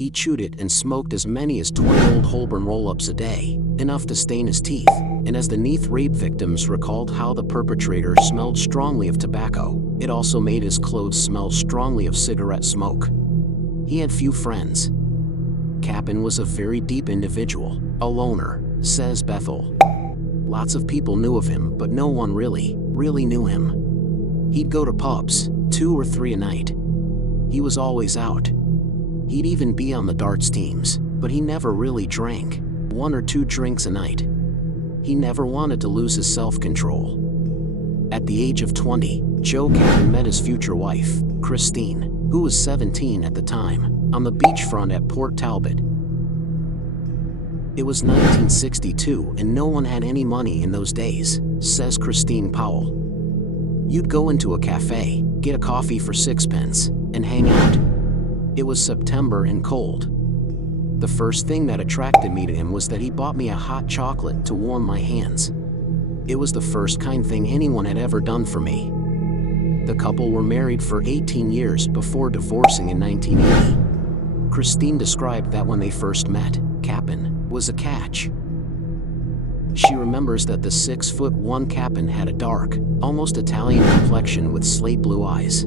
He chewed it and smoked as many as 20 Old Holborn roll-ups a day, enough to stain his teeth, and as the Neath rape victims recalled how the perpetrator smelled strongly of tobacco, it also made his clothes smell strongly of cigarette smoke. He had few friends. Kappen was a very deep individual, a loner, says Bethel. Lots of people knew of him, but no one really knew him. He'd go to pubs, 2 or 3 a night. He was always out. He'd even be on the darts teams, but he never really drank, 1 or 2 drinks a night. He never wanted to lose his self-control. At the age of 20, Joe Kappen met his future wife, Christine, who was 17 at the time, on the beachfront at Port Talbot. It was 1962 and no one had any money in those days, says Christine Powell. You'd go into a cafe, get a coffee for 6 pence, and hang out. It was September and cold. The first thing that attracted me to him was that he bought me a hot chocolate to warm my hands. It was the first kind thing anyone had ever done for me. The couple were married for 18 years before divorcing in 1980. Christine described that when they first met, Kappen was a catch. She remembers that the 6'1" Kappen had a dark, almost Italian complexion with slate blue eyes.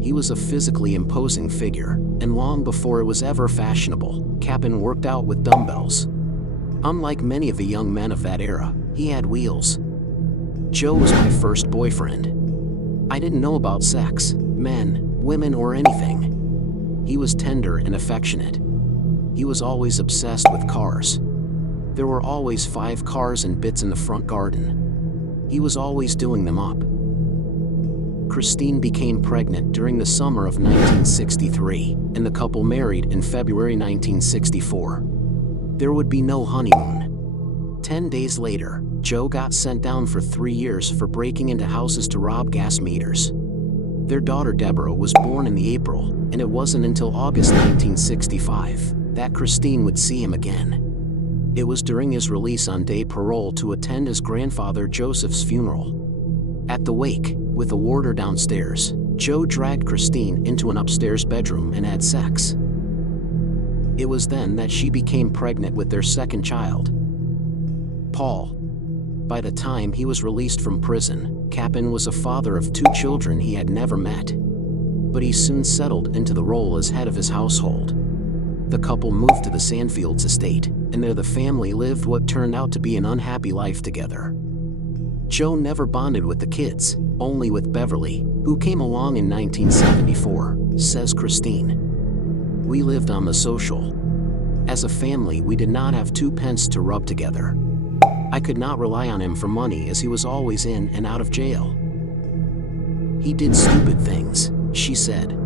He was a physically imposing figure, and long before it was ever fashionable, Kappen worked out with dumbbells. Unlike many of the young men of that era, he had wheels. Joe was my first boyfriend. I didn't know about sex, men, women, or anything. He was tender and affectionate. He was always obsessed with cars. There were always 5 cars and bits in the front garden. He was always doing them up. Christine became pregnant during the summer of 1963, and the couple married in February 1964. There would be no honeymoon. 10 days later, Joe got sent down for 3 years for breaking into houses to rob gas meters. Their daughter Deborah was born in April, and it wasn't until August 1965 that Christine would see him again. It was during his release on day parole to attend his grandfather Joseph's funeral. At the wake, with a warder downstairs, Joe dragged Christine into an upstairs bedroom and had sex. It was then that she became pregnant with their second child, Paul. By the time he was released from prison, Kappen was a father of 2 children he had never met. But he soon settled into the role as head of his household. The couple moved to the Sandfields estate, and there the family lived what turned out to be an unhappy life together. Joe never bonded with the kids, only with Beverly, who came along in 1974, says Christine. We lived on the social. As a family, we did not have 2 pence to rub together. I could not rely on him for money as he was always in and out of jail. He did stupid things, she said.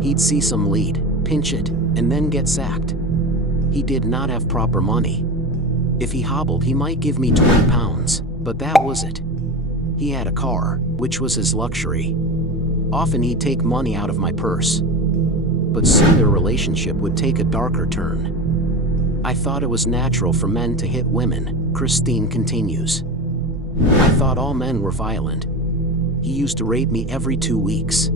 He'd see some lead, pinch it, and then get sacked. He did not have proper money. If he hobbled, he might give me 20 pounds, but that was it. He had a car, which was his luxury. Often he'd take money out of my purse. But soon their relationship would take a darker turn. I thought it was natural for men to hit women, Christine continues. I thought all men were violent. He used to rape me every 2 weeks.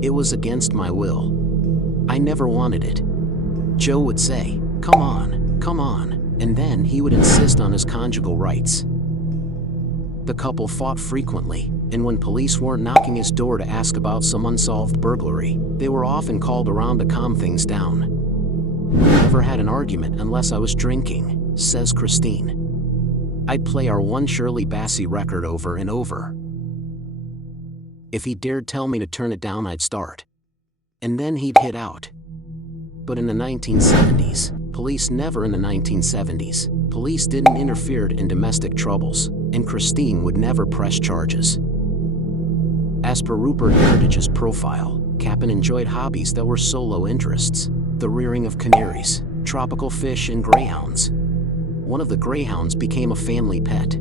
It was against my will. I never wanted it. Joe would say, come on, and then he would insist on his conjugal rights. The couple fought frequently, and when police weren't knocking his door to ask about some unsolved burglary, they were often called around to calm things down. We never had an argument unless I was drinking, says Christine. I'd play our One Shirley Bassey record over and over. If he dared tell me to turn it down, I'd start. And then he'd hit out. But in the 1970s, police never in the 1970s, police didn't interfere in domestic troubles, and Christine would never press charges. As per Rupert Heritage's profile, Kappen enjoyed hobbies that were solo interests: the rearing of canaries, tropical fish, and greyhounds. One of the greyhounds became a family pet.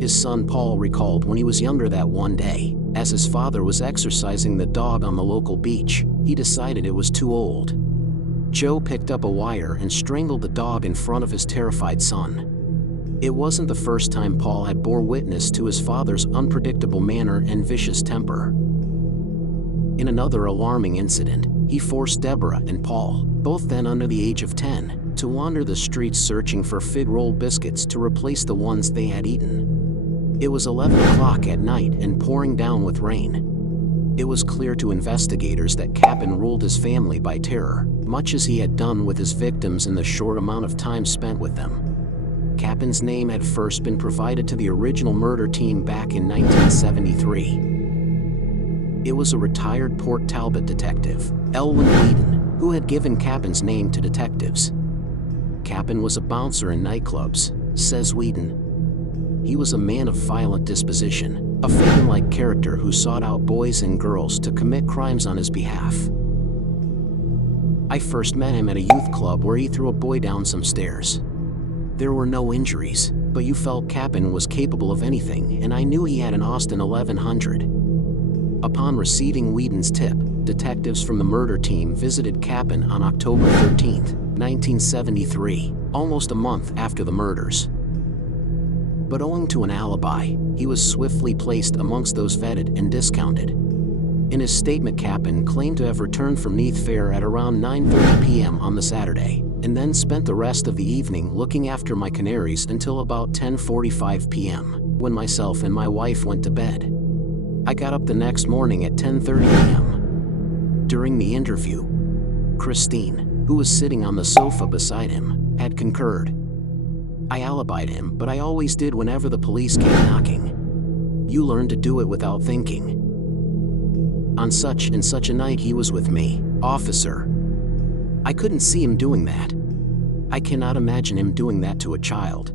His son Paul recalled when he was younger that one day, as his father was exercising the dog on the local beach, he decided it was too old. Joe picked up a wire and strangled the dog in front of his terrified son. It wasn't the first time Paul had bore witness to his father's unpredictable manner and vicious temper. In another alarming incident, He forced Deborah and Paul, both then under the age of 10, to wander the streets searching for fig roll biscuits to replace the ones they had eaten. It was 11 o'clock at night and pouring down with rain. It was clear to investigators that Kappen ruled his family by terror, much as he had done with his victims in the short amount of time spent with them. Kappen's name had first been provided to the original murder team back in 1973. It was a retired Port Talbot detective, Elwyn Whedon, who had given Kappen's name to detectives. Kappen was a bouncer in nightclubs, says Whedon. He was a man of violent disposition, a Fagin-like character who sought out boys and girls to commit crimes on his behalf. I first met him at a youth club where he threw a boy down some stairs. There were no injuries, but you felt Kappen was capable of anything, and I knew he had an Austin 1100. Upon receiving Whedon's tip, detectives from the murder team visited Kappen on October 13, 1973, almost a month after the murders. But owing to an alibi, he was swiftly placed amongst those vetted and discounted. In his statement, Kappen claimed to have returned from Neath Fair at around 9:30 p.m. on the Saturday, and then spent the rest of the evening looking after my canaries until about 10:45 p.m., when myself and my wife went to bed. I got up the next morning at 10:30 a.m. During the interview, Christine, who was sitting on the sofa beside him, had concurred. I alibied him, but I always did whenever the police came knocking. You learn to do it without thinking. On such and such a night he was with me, officer. I couldn't see him doing that. I cannot imagine him doing that to a child.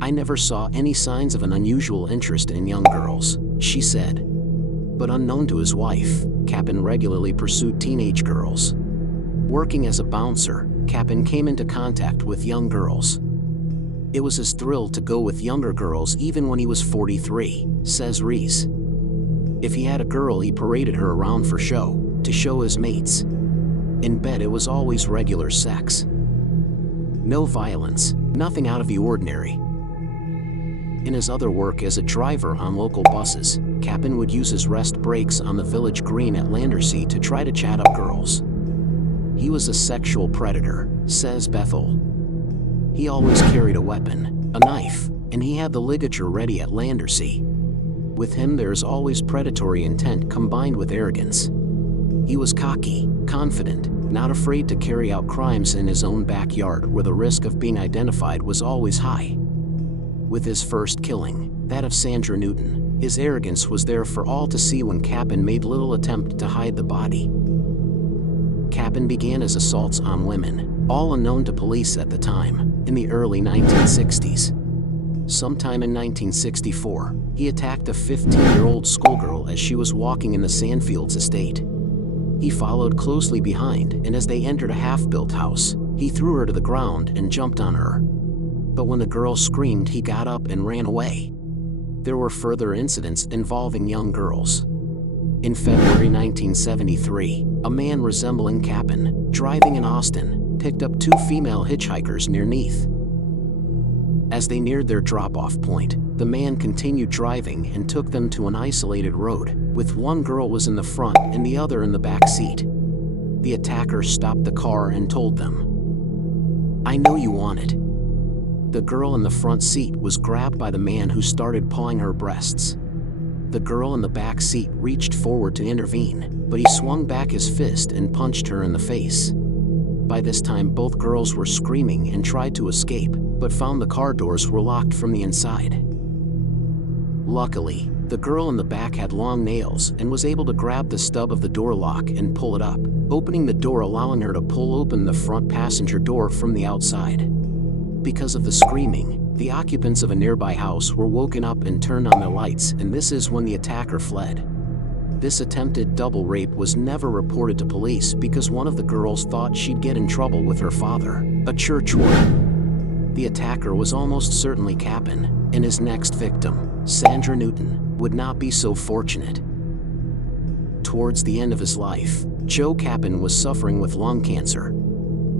I never saw any signs of an unusual interest in young girls, she said. But unknown to his wife, Kappen regularly pursued teenage girls. Working as a bouncer, Kappen came into contact with young girls. It was his thrill to go with younger girls even when he was 43, says Reese. If he had a girl, he paraded her around for show, to show his mates. In bed it was always regular sex. No violence, nothing out of the ordinary. In his other work as a driver on local buses, Kappen would use his rest breaks on the village green at Landersea to try to chat up girls. He was a sexual predator, says Bethel. He always carried a weapon, a knife, and he had the ligature ready at Landersea. With him there's always predatory intent combined with arrogance. He was cocky, confident, not afraid to carry out crimes in his own backyard where the risk of being identified was always high. With his first killing, that of Sandra Newton, his arrogance was there for all to see when Kappen made little attempt to hide the body. Kappen began his assaults on women, all unknown to police at the time, in the early 1960s. Sometime in 1964, he attacked a 15-year-old schoolgirl as she was walking in the Sandfields estate. He followed closely behind, and as they entered a half-built house, he threw her to the ground and jumped on her. But when the girl screamed, he got up and ran away. There were further incidents involving young girls. In February 1973, a man resembling Kappen, driving in Austin, picked up two female hitchhikers near Neath. As they neared their drop-off point, the man continued driving and took them to an isolated road, with one girl was in the front and the other in the back seat. The attacker stopped the car and told them, "I know you want it." The girl in the front seat was grabbed by the man who started pawing her breasts. The girl in the back seat reached forward to intervene, but he swung back his fist and punched her in the face. By this time both girls were screaming and tried to escape, but found the car doors were locked from the inside. Luckily, the girl in the back had long nails and was able to grab the stub of the door lock and pull it up, opening the door, allowing her to pull open the front passenger door from the outside. Because of the screaming, the occupants of a nearby house were woken up and turned on their lights, and this is when the attacker fled. This attempted double rape was never reported to police because one of the girls thought she'd get in trouble with her father, a church warden. The attacker was almost certainly Kappen, and his next victim, Sandra Newton, would not be so fortunate. Towards the end of his life, Joe Kappen was suffering with lung cancer.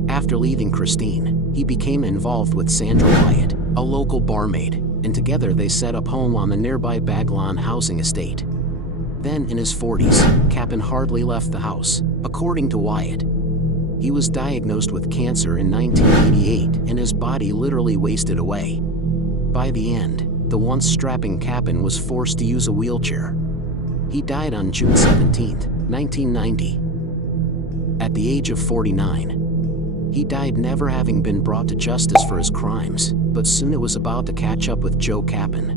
After leaving Christine, he became involved with Sandra Wyatt, a local barmaid, and together they set up home on the nearby Baglawn housing estate. Then, in his 40s, Kappen hardly left the house, according to Wyatt. He was diagnosed with cancer in 1988 and his body literally wasted away. By the end, the once strapping Kappen was forced to use a wheelchair. He died on June 17, 1990. At the age of 49. He died never having been brought to justice for his crimes, but soon it was about to catch up with Joe Kappen.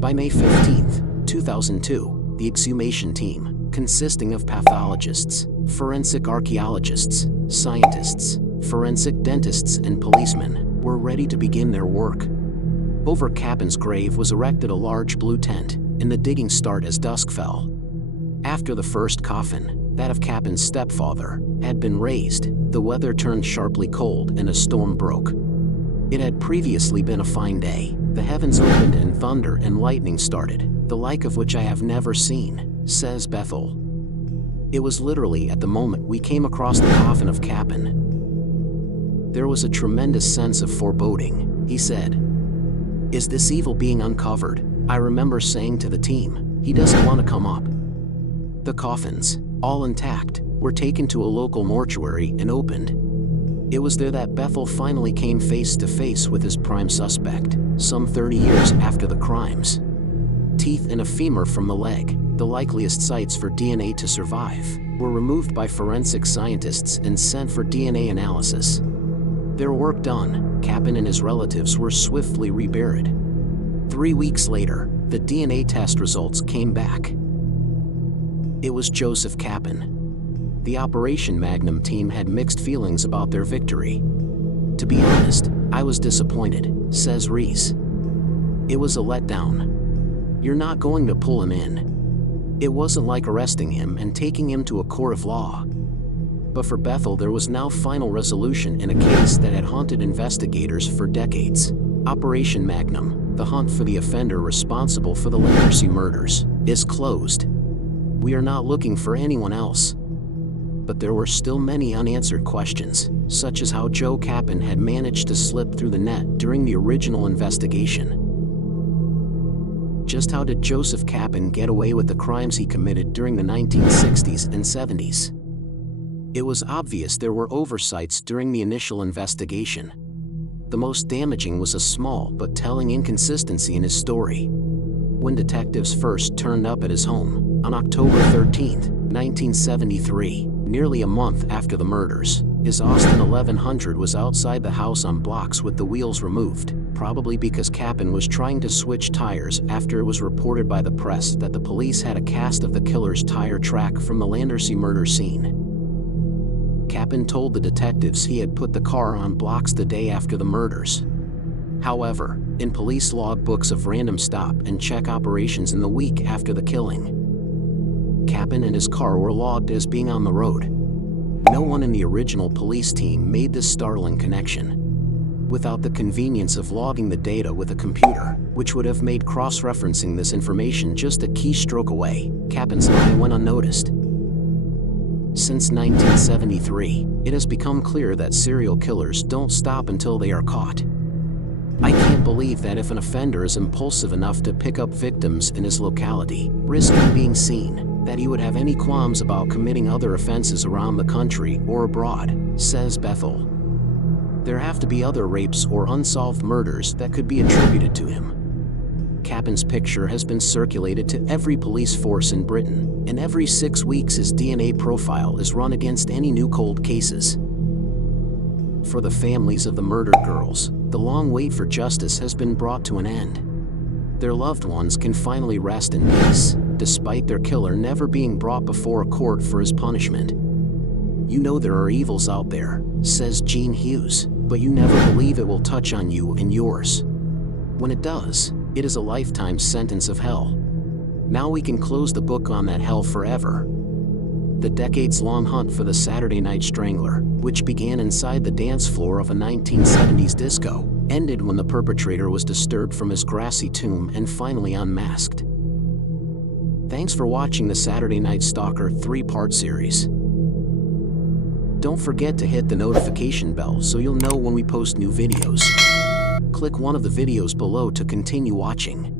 By May 15, 2002, the exhumation team, consisting of pathologists, forensic archaeologists, scientists, forensic dentists and policemen, were ready to begin their work. Over Kappen's grave was erected a large blue tent, and the digging started as dusk fell. After the first coffin, that of Kappen's stepfather, had been raised, the weather turned sharply cold and a storm broke. It had previously been a fine day. The heavens opened and thunder and lightning started, the like of which I have never seen, says Bethel. It was literally at the moment we came across the coffin of Kappen. There was a tremendous sense of foreboding, he said. Is this evil being uncovered? I remember saying to the team, he doesn't want to come up. The coffins, all intact, were taken to a local mortuary and opened. It was there that Bethel finally came face to face with his prime suspect, some 30 years after the crimes. Teeth and a femur from the leg, the likeliest sites for DNA to survive, were removed by forensic scientists and sent for DNA analysis. Their work done, Kappen and his relatives were swiftly reburied. 3 weeks later, the DNA test results came back. It was Joseph Kappen. The Operation Magnum team had mixed feelings about their victory. To be honest, I was disappointed, says Reese. It was a letdown. You're not going to pull him in. It wasn't like arresting him and taking him to a court of law. But for Bethel, there was now final resolution in a case that had haunted investigators for decades. Operation Magnum, the hunt for the offender responsible for the Landersea murders, is closed. We are not looking for anyone else. But there were still many unanswered questions, such as how Joe Kappen had managed to slip through the net during the original investigation. Just how did Joseph Kappen get away with the crimes he committed during the 1960s and 70s? It was obvious there were oversights during the initial investigation. The most damaging was a small but telling inconsistency in his story. When detectives first turned up at his home, on October 13, 1973, nearly a month after the murders, his Austin 1100 was outside the house on blocks with the wheels removed, probably because Kappen was trying to switch tires after it was reported by the press that the police had a cast of the killer's tire track from the Landersea murder scene. Kappen told the detectives he had put the car on blocks the day after the murders. However, in police logbooks of random stop and check operations in the week after the killing, Kappen and his car were logged as being on the road. No one in the original police team made this startling connection. Without the convenience of logging the data with a computer, which would have made cross-referencing this information just a keystroke away, Kappen's lie went unnoticed. Since 1973, it has become clear that serial killers don't stop until they are caught. I can't believe that if an offender is impulsive enough to pick up victims in his locality, risking being seen, that he would have any qualms about committing other offenses around the country or abroad, says Bethel. There have to be other rapes or unsolved murders that could be attributed to him. Kappen's picture has been circulated to every police force in Britain, and every 6 weeks his DNA profile is run against any new cold cases. For the families of the murdered girls, the long wait for justice has been brought to an end. Their loved ones can finally rest in peace, despite their killer never being brought before a court for his punishment. You know there are evils out there, says Gene Hughes, but you never believe it will touch on you and yours. When it does, it is a lifetime sentence of hell. Now we can close the book on that hell forever. The decades-long hunt for the Saturday Night Strangler, which began inside the dance floor of a 1970s disco, ended when the perpetrator was disturbed from his grassy tomb and finally unmasked. Thanks for watching the Saturday Night Stalker 3-part series. Don't forget to hit the notification bell so you'll know when we post new videos. Click one of the videos below to continue watching.